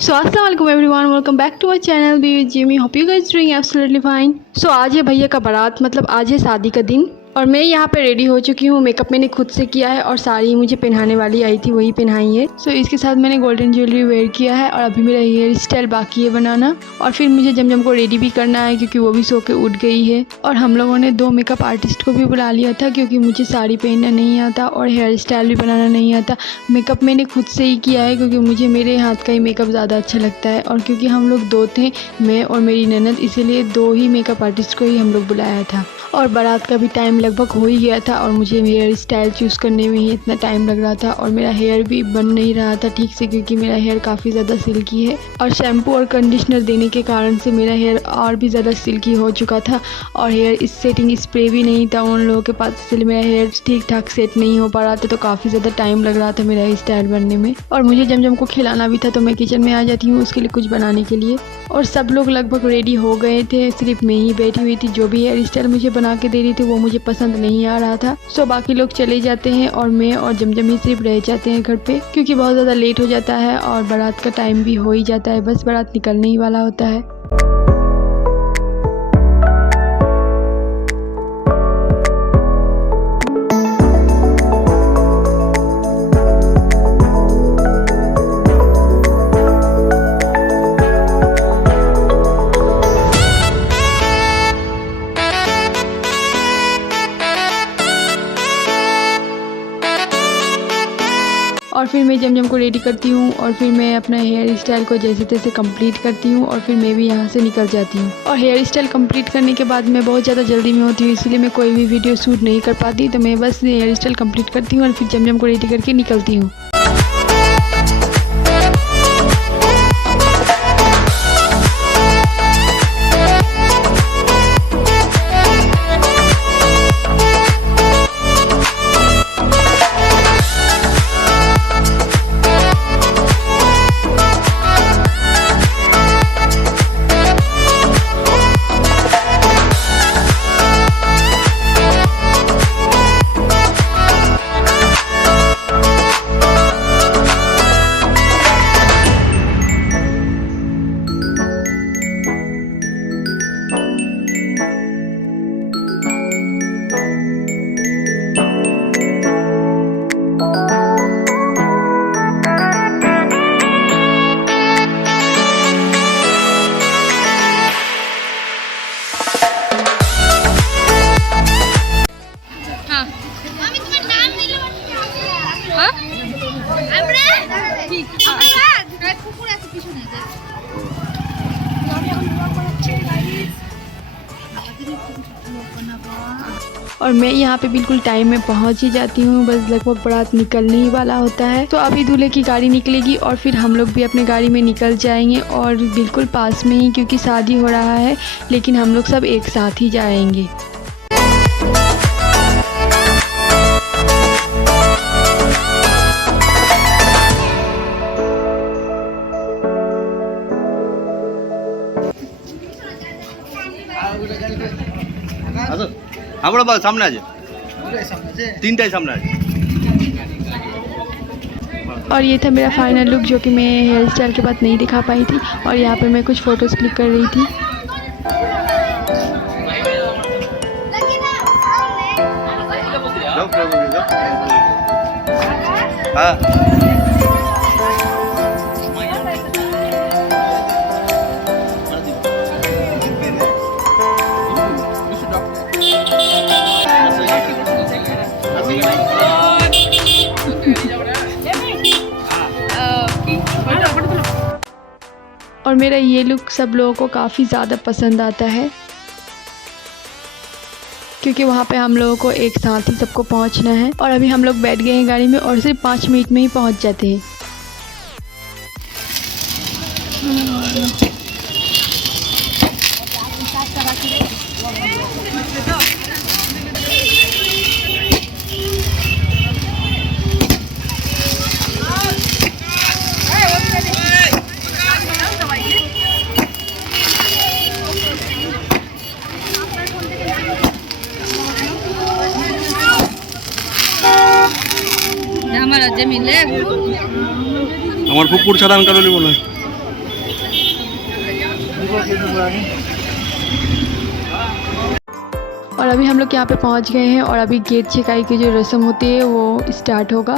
सो अस्सलाम वालेकुम everyone, welcome back to my channel be with Jimmy. Hope you guys doing absolutely fine. So आज है भैया का बारात, मतलब आज है शादी का दिन और मैं यहाँ पे रेडी हो चुकी हूँ। मेकअप मैंने खुद से किया है और साड़ी मुझे पहनाने वाली आई थी वही पहनाई है। सो इसके साथ मैंने गोल्डन ज्वेलरी वेयर किया है और अभी मेरा हेयर स्टाइल बाकी है बनाना और फिर मुझे जमजम को रेडी भी करना है क्योंकि वो भी सो के उठ गई है। और हम लोगों ने 2 मेकअप आर्टिस्ट को भी बुला लिया था क्योंकि मुझे साड़ी पहनना नहीं आता और हेयर स्टाइल भी बनाना नहीं आता। मेकअप मैंने खुद से ही किया है क्योंकि मुझे मेरे हाथ का ही मेकअप ज़्यादा अच्छा लगता है और क्योंकि हम लोग 2 थे, मैं और मेरी ननद, इसीलिए 2 ही मेकअप आर्टिस्ट को ही हम लोग बुलाया था। और बारात का भी टाइम लगभग हो ही गया था और मुझे हेयर स्टाइल चूज़ करने में ही इतना टाइम लग रहा था और मेरा हेयर भी बन नहीं रहा था ठीक से क्योंकि मेरा हेयर काफ़ी ज़्यादा सिल्की है और शैम्पू और कंडीशनर देने के कारण से मेरा हेयर और भी ज़्यादा सिल्की हो चुका था और हेयर सेटिंग स्प्रे भी नहीं था उन लोगों के पास, इसलिए मेरा हेयर ठीक ठाक सेट नहीं हो पा रहा था। तो काफ़ी ज़्यादा टाइम लग रहा था मेरा हेयर स्टाइल बनने में और मुझे जमजम को खिलाना भी था तो मैं किचन में आ जाती हूँ उसके लिए कुछ बनाने के लिए। और सब लोग लगभग रेडी हो गए थे, सिर्फ मैं ही बैठी हुई थी। जो भी हेयर स्टाइल मुझे बना के दे रही थी वो मुझे पसंद नहीं आ रहा था। सो बाकी लोग चले जाते हैं और मैं और जमजम ही सिर्फ रह जाते हैं घर पे क्योंकि बहुत ज़्यादा लेट हो जाता है और बारात का टाइम भी हो ही जाता है, बस बारात निकलने ही वाला होता है। और फिर मैं जमजम को रेडी करती हूँ और फिर मैं अपना हेयर स्टाइल को जैसे तैसे कंप्लीट करती हूँ और फिर मैं भी यहाँ से निकल जाती हूँ। और हेयर स्टाइल कंप्लीट करने के बाद मैं बहुत ज़्यादा जल्दी में होती हूँ, इसलिए मैं कोई भी वीडियो शूट नहीं कर पाती, तो मैं बस हेयर स्टाइल कंप्लीट करती हूँ और फिर जमजम को रेडी करके निकलती हूँ। और मैं यहाँ पे बिल्कुल टाइम में पहुँच ही जाती हूँ, बस लगभग बारात निकलने ही वाला होता है। तो अभी दूल्हे की गाड़ी निकलेगी और फिर हम लोग भी अपने गाड़ी में निकल जाएंगे और बिल्कुल पास में ही क्योंकि शादी हो रहा है, लेकिन हम लोग सब एक साथ ही जाएंगे। हाँ बड़ा सामने आज 3टाই सामने आज। और ये था मेरा फाइनल लुक जो कि मैं हेयर स्टाइल के बाद नहीं दिखा पाई थी और यहाँ पे मैं कुछ फ़ोटोज़ क्लिक कर रही थी। हाँ और मेरा ये लुक सब लोगों को काफ़ी ज़्यादा पसंद आता है क्योंकि वहाँ पे हम लोगों को एक साथ ही सबको पहुँचना है। और अभी हम लोग बैठ गए हैं गाड़ी में और सिर्फ 5 मिनट में ही पहुँच जाते हैं। আমার পুকুর ছাড়া কারণে বলে और अभी हम लोग यहाँ पे पहुँच गए हैं और अभी गेट छेकाई की जो रस्म होती है वो स्टार्ट होगा।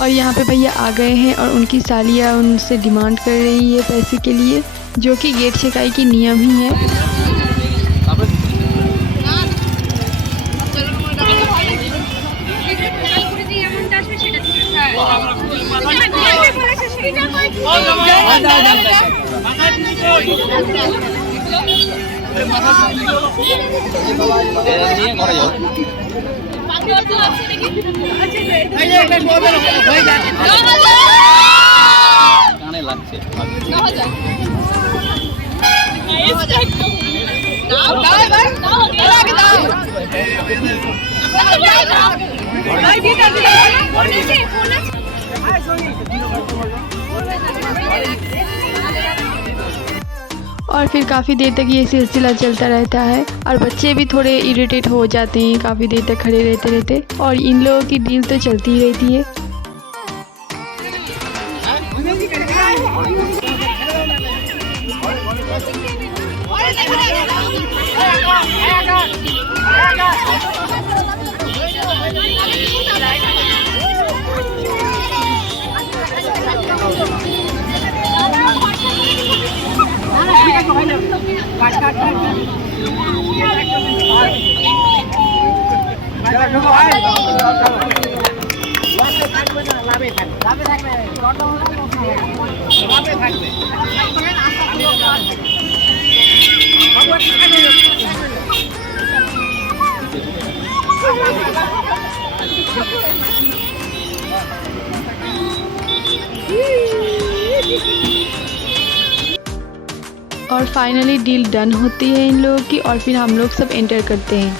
और यहाँ पे भैया आ गए हैं और उनकी सालिया उनसे डिमांड कर रही है पैसे के लिए, जो कि गेट छेकाई की नियम ही है। और फिर काफ़ी देर तक ये सिलसिला चलता रहता है और बच्चे भी थोड़े इरिटेट हो जाते हैं काफ़ी देर तक खड़े रहते रहते, और इन लोगों की डील तो चलती ही रहती है। और फाइनली डील डन होती है इन लोगों की और फिर हम लोग सब एंटर करते हैं।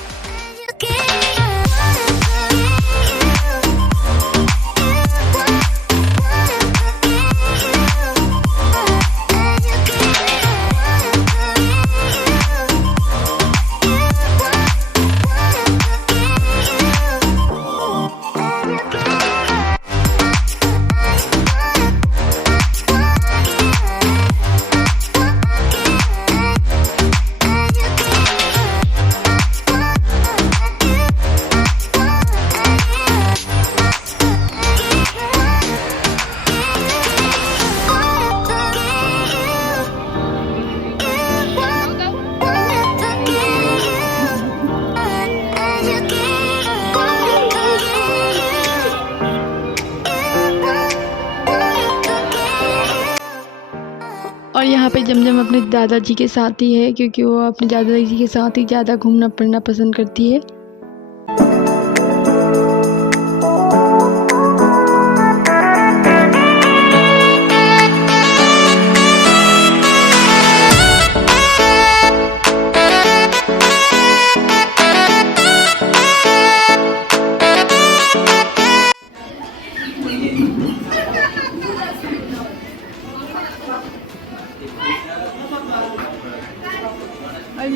और यहाँ पे जमजम अपने दादाजी के साथ ही है क्योंकि वो अपने दादाजी के साथ ही ज़्यादा घूमना फिरना पसंद करती है।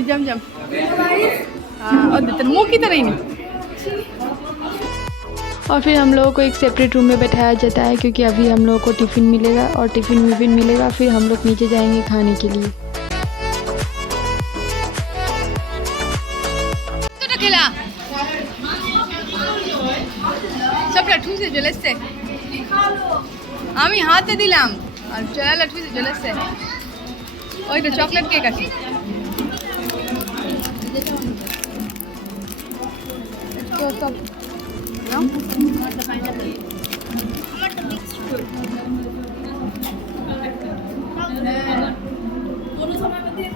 जमजम और मुँह की तरह ही नहीं। और फिर हम लोगों को एक सेपरेट रूम में बैठाया जाता है क्योंकि अभी हम लोगों को टिफ़िन मिलेगा और टिफ़िन मिलेगा, फिर हम लोग नीचे जाएंगे खाने के लिए। सब लट्ठू से जलस से আমি হাতে দিলাম আর চলা লটফি से जलस से ওই তো চকলেট কেক আছে তো সব নাও কোনো সময় মধ্যে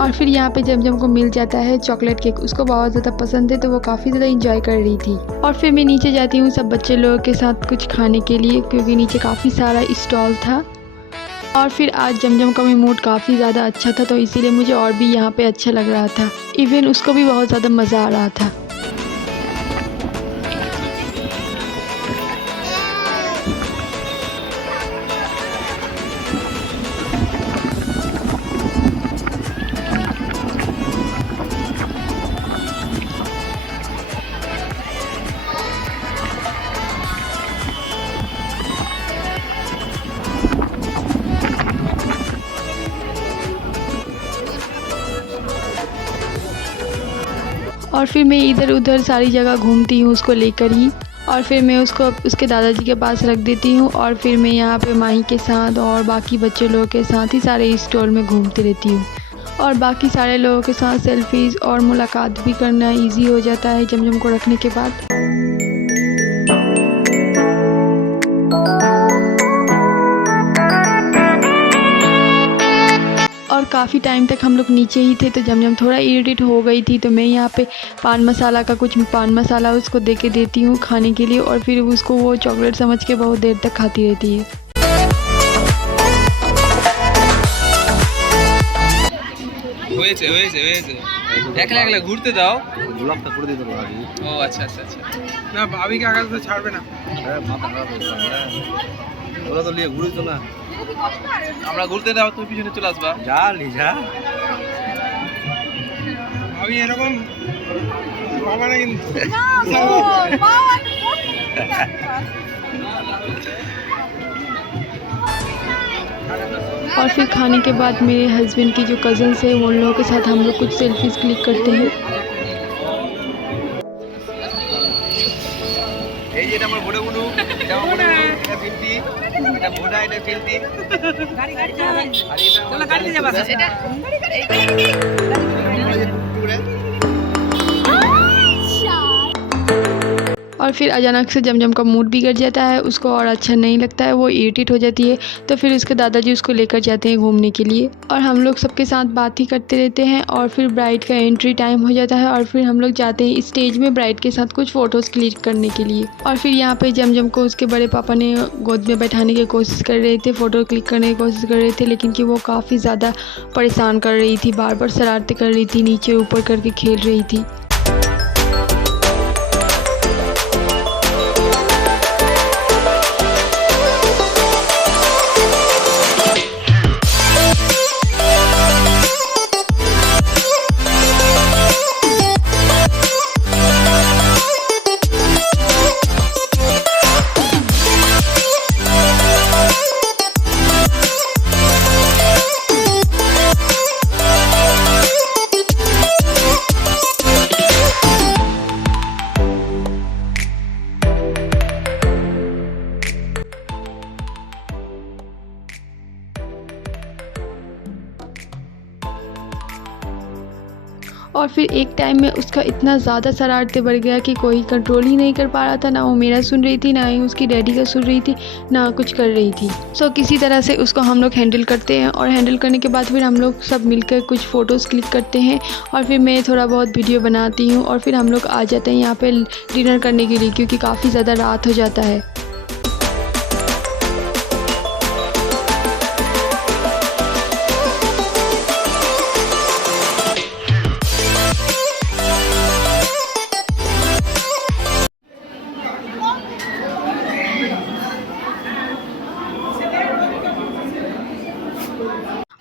और फिर यहाँ पे जमजम को मिल जाता है चॉकलेट केक, उसको बहुत ज़्यादा पसंद है तो वो काफ़ी ज़्यादा इंजॉय कर रही थी। और फिर मैं नीचे जाती हूँ सब बच्चे लोगों के साथ कुछ खाने के लिए, क्योंकि नीचे काफ़ी सारा स्टॉल था। और फिर आज जमजम का भी मूड काफ़ी ज़्यादा अच्छा था, तो इसीलिए मुझे और भी यहाँ पे अच्छा लग रहा था। इवन उसको भी बहुत ज़्यादा मज़ा आ रहा था। और फिर मैं इधर उधर सारी जगह घूमती हूँ उसको लेकर ही। और फिर मैं उसको उसके दादाजी के पास रख देती हूँ। और फिर मैं यहाँ पे माही के साथ और बाकी बच्चे लोगों के साथ ही सारे स्टॉल में घूमती रहती हूँ। और बाकी सारे लोगों के साथ सेल्फीज़ और मुलाकात भी करना इजी हो जाता है जमजम को रखने के बाद। और काफ़ी टाइम तक हम लोग नीचे ही थे, तो जमजम थोड़ा इरिटेट हो गई थी, तो मैं यहाँ पे पान मसाला उसको दे के देती हूँ खाने के लिए। और फिर उसको वो चॉकलेट समझ के बहुत देर तक खाती रहती है। একলা একলা ঘুরতে দাও। ব্লগটা করে দিতে পারি। ও আচ্ছা আচ্ছা আচ্ছা, না ভাবিকে আগে তো ছাড়বে না। হ্যাঁ, মাথা খারাপ হয়েছে। ওরা তো নিয়ে ঘুরিস না। আমরা ঘুরতে দাও, তুমি পিছনে চলে আসবা। যা লিজা। ভাবি এরকম বাবা না কিন্তু। और फिर खाने के बाद मेरे हस्बैंड की जो कज़न्स है उन लोगों के साथ हम लोग कुछ सेल्फीज़ क्लिक करते हैं। এই যে এটা আমার বড় বড়, এটা আমার বড় বড়, এটা ফিল্টি, এটা ভোডা, এটা ফিল্টি। গাড়ি চালাবে। আর এটা তোলা গাড়িতে যাবা। এটা और फिर अचानक से जमजम का मूड बिगड़ जाता है, उसको और अच्छा नहीं लगता है, वो इरिटेट हो जाती है। तो फिर उसके दादाजी उसको लेकर जाते हैं घूमने के लिए। और हम लोग सबके साथ बात ही करते रहते हैं। और फिर ब्राइड का एंट्री टाइम हो जाता है और फिर हम लोग जाते हैं स्टेज में ब्राइड के साथ कुछ फ़ोटोज़ क्लिक करने के लिए। और फिर यहाँ पे जमजम को उसके बड़े पापा ने गोद में बैठाने की कोशिश कर रहे थे, फ़ोटो क्लिक करने की कोशिश कर रहे थे, लेकिन कि वो काफ़ी ज़्यादा परेशान कर रही थी, बार बार शरारतें कर रही थी, नीचे ऊपर करके खेल रही थी। और फिर एक टाइम में उसका इतना ज़्यादा शरारतें बढ़ गया कि कोई कंट्रोल ही नहीं कर पा रहा था। ना वो मेरा सुन रही थी, ना ही उसकी डैडी का सुन रही थी, ना कुछ कर रही थी। किसी तरह से उसको हम लोग हैंडल करते हैं। और हैंडल करने के बाद फिर हम लोग सब मिलकर कुछ फ़ोटोज़ क्लिक करते हैं। और फिर मैं थोड़ा बहुत वीडियो बनाती हूँ। और फिर हम लोग आ जाते हैं यहाँ पर डिनर करने के लिए, क्योंकि काफ़ी ज़्यादा रात हो जाता है।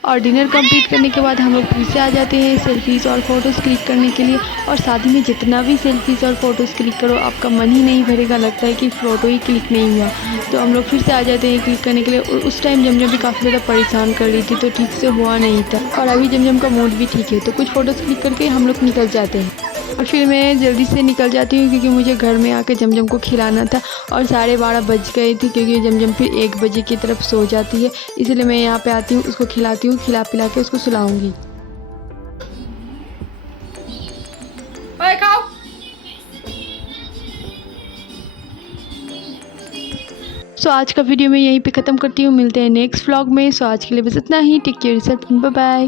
और डिनर कंप्लीट करने के बाद हम लोग फिर से आ जाते हैं सेल्फ़ीज़ और फ़ोटोज़ क्लिक करने के लिए। और शादी में जितना भी सेल्फ़ीज़ और फ़ोटोज़ क्लिक करो, आपका मन ही नहीं भरेगा, लगता है कि फ़ोटो ही क्लिक नहीं हुआ। तो हम लोग फिर से आ जाते हैं क्लिक करने के लिए। और उस टाइम जमजम भी काफ़ी ज़्यादा परेशान कर रही थी, तो ठीक से हुआ नहीं था। और अभी जमजम का मूड भी ठीक है, तो कुछ फ़ोटोज़ क्लिक करके हम लोग निकल जाते हैं। और फिर मैं जल्दी से निकल जाती हूँ, क्योंकि मुझे घर में आके जमजम को खिलाना था। और 12:30 बज गए थे, क्योंकि जमजम फिर 1 बजे की तरफ सो जाती है। इसलिए मैं यहाँ पे आती हूँ, उसको खिलाती हूँ, खिला पिला के उसको सुलाऊँगी। सो आज का वीडियो मैं यहीं पे ख़त्म करती हूँ, मिलते हैं नेक्स्ट व्लॉग में। सो आज के लिए बस इतना ही। Take care, bye bye.